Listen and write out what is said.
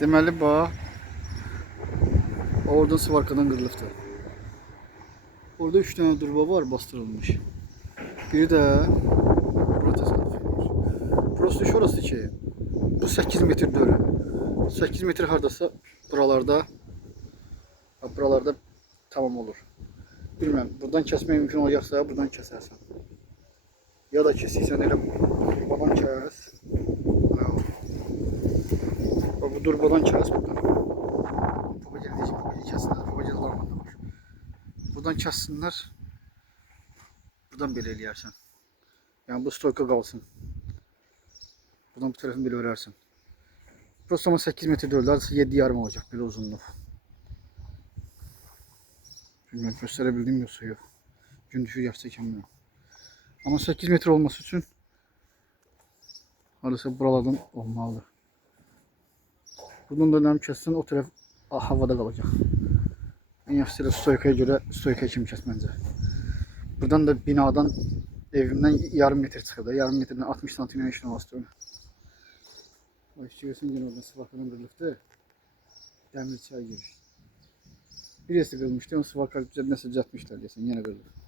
Deməli bax, oradan svarkadan qırılıbdır. Orada 3 tane durba var bastırılmış. Biri də bura təsadüf edir. Prosto şurası ki, bu 8 metr dörü. 8 metr hardasa buralarda tamam olur. Bilmem, buradan kesmək mümkün olacaqsa buradan kesersən. Ya da kesirsən elə durbadan kes. Bu durbadan kes buradan. Papacılı deyəcək, papacılı kəssinlər, papacılı olmadan var. Buradan kəssinlər. Buradan belə eləyərsən. Yəni bu stoyka qalsın. Buradan bu tərəfini belə örərsən. Prosto 8 metr dördü, hardasa 7,5 olacaq belə uzunluq. Bilmem göstərebildim yoxsa yox. Gün düşür yaxşı çəkəmirəm. Amma 8 metr olması üçün hardasa buralardan olmalıdır. Buradan da nəm kəssən o tərəf havada qalacaq. En yaxşısı da stoykaya görə stoykaya kimi kəs məncə. Buradan da binadan evimdən yarım metr çıxır da. Yarım metrdən 60 santim işin olası. O işçi görsən yenə oradan sıvarkadan qırılıbdır. Dəmir çay girir. Bir yesi qırılmışdı, onu sıvarka nəsə düzəltmişlər deyəsən, yenə qırılıb.